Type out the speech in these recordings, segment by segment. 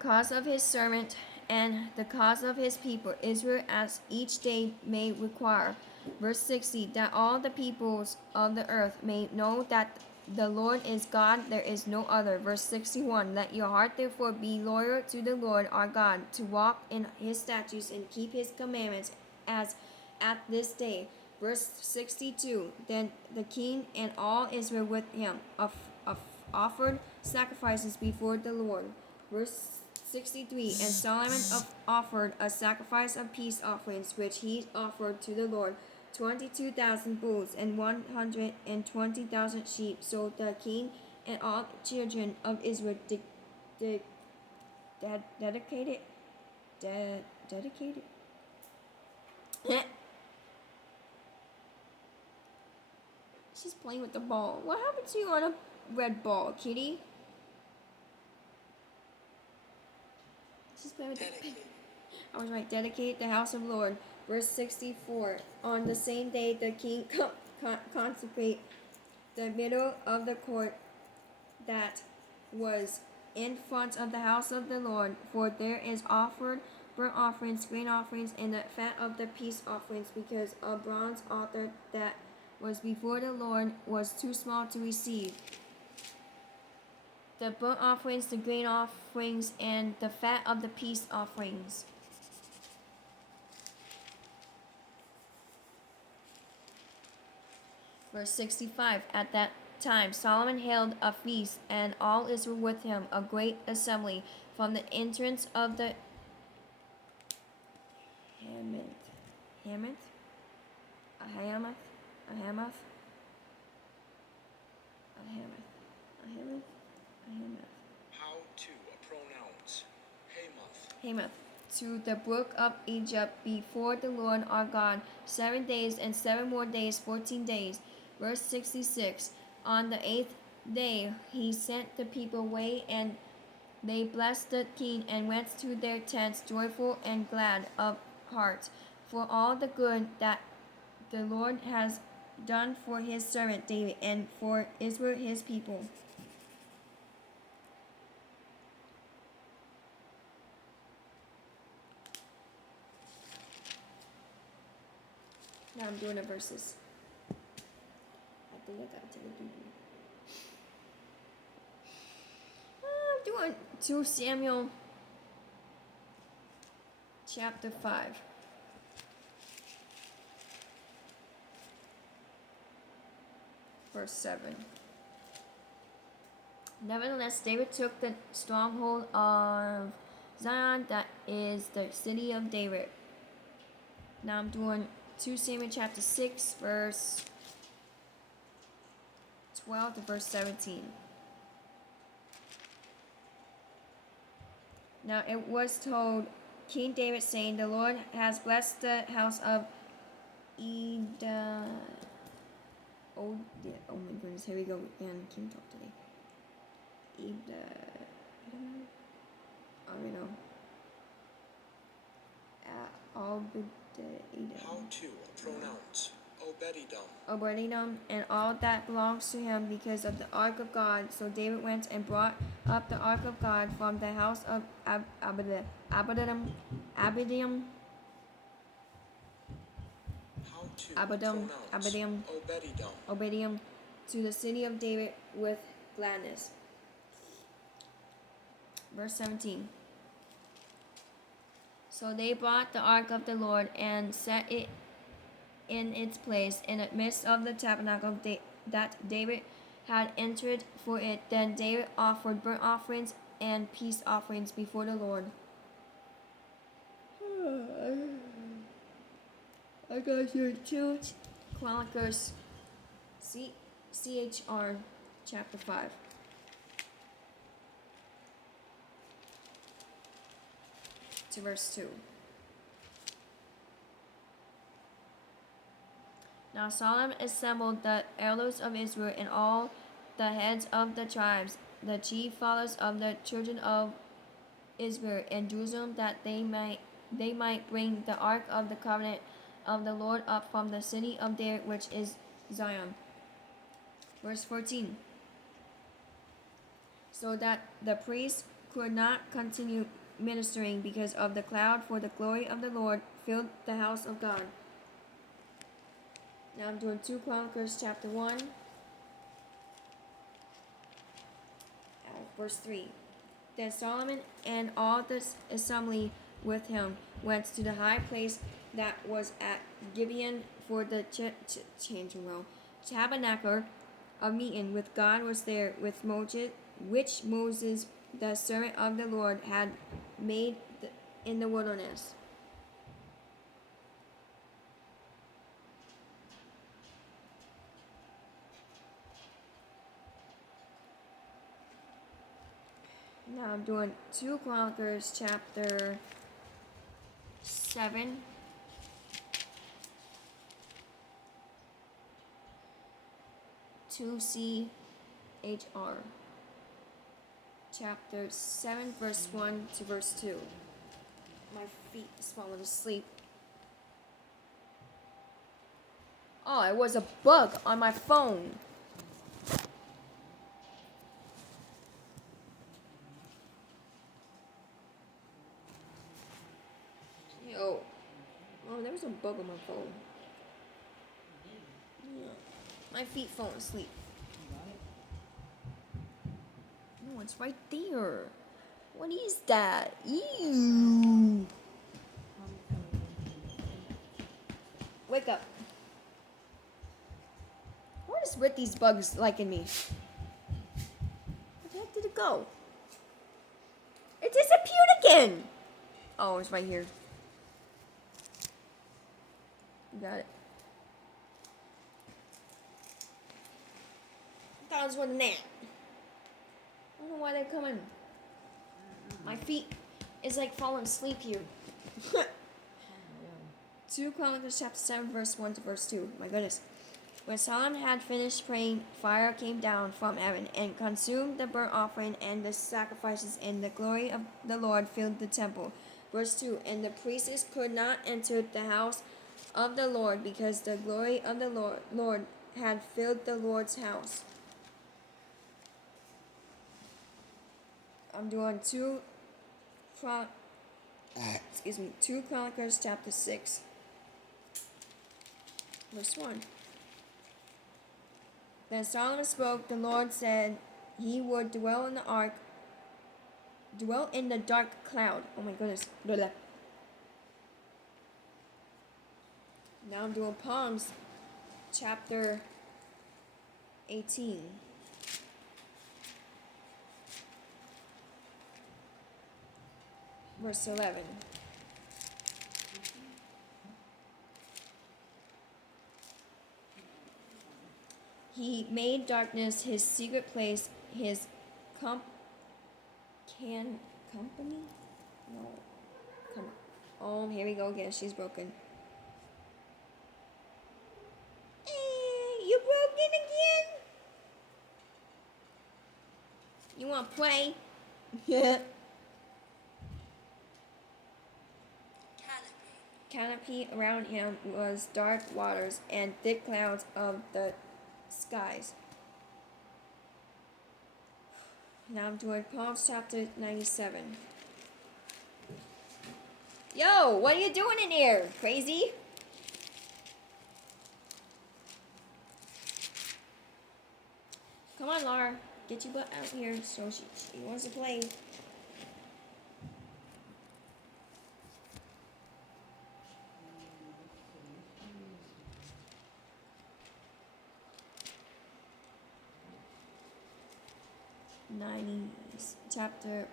cause of his servant and the cause of his people Israel, as each day may require. Verse 60, that all the peoples of the earth may know that the Lord is God, there is no other. Verse 61, let your heart therefore be loyal to the Lord our God, to walk in his statutes and keep his commandments as at this day. Verse 62, then the king and all Israel with him offered sacrifices before the Lord. Verse 63, and Solomon offered a sacrifice of peace offerings, which he offered to the Lord 22,000 bulls and 120,000 sheep. So the king and all children of Israel dedicated. Dedicated? She's playing with the ball. What happened to you on a red ball, kitty? She's playing with the. I was right. Dedicate the house of Lord. Verse 64. On the same day, the king consecrate the middle of the court that was in front of the house of the Lord, for there is offered burnt offerings, grain offerings, and the fat of the peace offerings, because a bronze altar that was before the Lord was too small to receive the burnt offerings, the grain offerings, and the fat of the peace offerings. Verse 65, at that time Solomon held a feast, and all Israel with him, a great assembly, from the entrance of the Hamath, How to pronounce Hamath, to the brook of Egypt before the Lord our God, 7 days and 7 more days, 14 days. Verse 66, on the 8th day he sent the people away, and they blessed the king and went to their tents joyful and glad of heart, for all the good that the Lord has done for his servant David and for Israel his people. Now I'm doing the verses. I think I got to do. I'm doing 2 Samuel chapter 5. Verse 7. Nevertheless, David took the stronghold of Zion, that is the city of David. Now I'm doing 2 Samuel chapter 6, verse 12 to verse 17. Now it was told King David, saying, the Lord has blessed the house of Edom. Oh, yeah. Oh my goodness, here we go again. King talk today. Edom. I don't know. How to pronounce Obed-Edom, and all that belongs to him, because of the ark of God. So David went and brought up the ark of God from the house of Abedam to the city of David with gladness. Verse 17. So they brought the ark of the Lord and set it in its place in the midst of the tabernacle that David had entered for it. Then David offered burnt offerings and peace offerings before the Lord. I got your 2 Chronicles CHR chapter 5. To verse 2. Now Solomon assembled the elders of Israel and all the heads of the tribes, the chief fathers of the children of Israel in Jerusalem, that they might bring the ark of the covenant of the Lord up from the city of David, which is Zion. Verse 14. So that the priests could not continue ministering because of the cloud, for the glory of the Lord filled the house of God. Now I'm doing 2 Chronicles chapter 1, verse 3. Then Solomon and all the assembly with him went to the high place that was at Gibeon, for the tabernacle of meeting with God was there, with Moses, which Moses, the servant of the Lord, had made in the wilderness. Now I'm doing 2 Chronicles chapter 7. CHR. Chapter 7, verse 1 to verse 2. My feet is falling asleep. Oh, it was a bug on my phone. Yo. Oh, there was a bug on my phone. Yeah. My feet falling asleep. No, it's right there. What is that? Ew. Wake up. Where is with these bugs liking me? Where the heck did it go? It disappeared again. Oh, it's right here. Got it. I thought it was one gnat. I don't know why they're coming. My feet is like falling asleep here. 2 Chronicles chapter 7, verse 1 to verse 2. My goodness. When Solomon had finished praying, fire came down from heaven and consumed the burnt offering and the sacrifices, and the glory of the Lord filled the temple. Verse 2. And the priests could not enter the house of the Lord, because the glory of the Lord had filled the Lord's house. I'm doing 2 Chronicles chapter 6, verse 1. Then Solomon spoke, the Lord said he would dwell in the ark, dwell in the dark cloud. Oh my goodness. Blah, blah. Now I'm doing Psalms chapter 18. Verse 11. He made darkness his secret place, his company? No. Come on. Oh, here we go again. She's broken. You broken again? You want to play? Yeah. Canopy around him was dark waters and thick clouds of the skies. Now I'm doing Psalms chapter 97. Yo, what are you doing in here? Crazy? Come on, Laura. Get your butt out here. So she wants to play.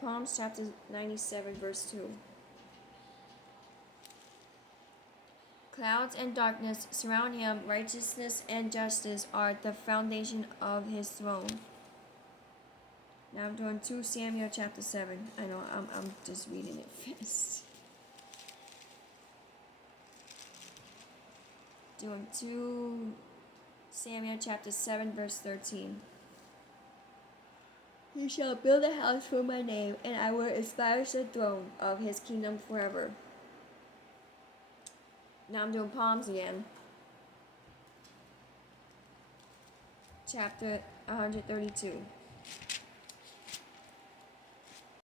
Psalms chapter 97, verse 2. Clouds and darkness surround him. Righteousness and justice are the foundation of his throne. Now I'm doing 2 Samuel chapter 7. I know I'm just reading it fast. Doing 2 Samuel chapter 7, verse 13. He shall build a house for my name, and I will establish the throne of his kingdom forever. Now I'm doing Psalms again. Chapter 132.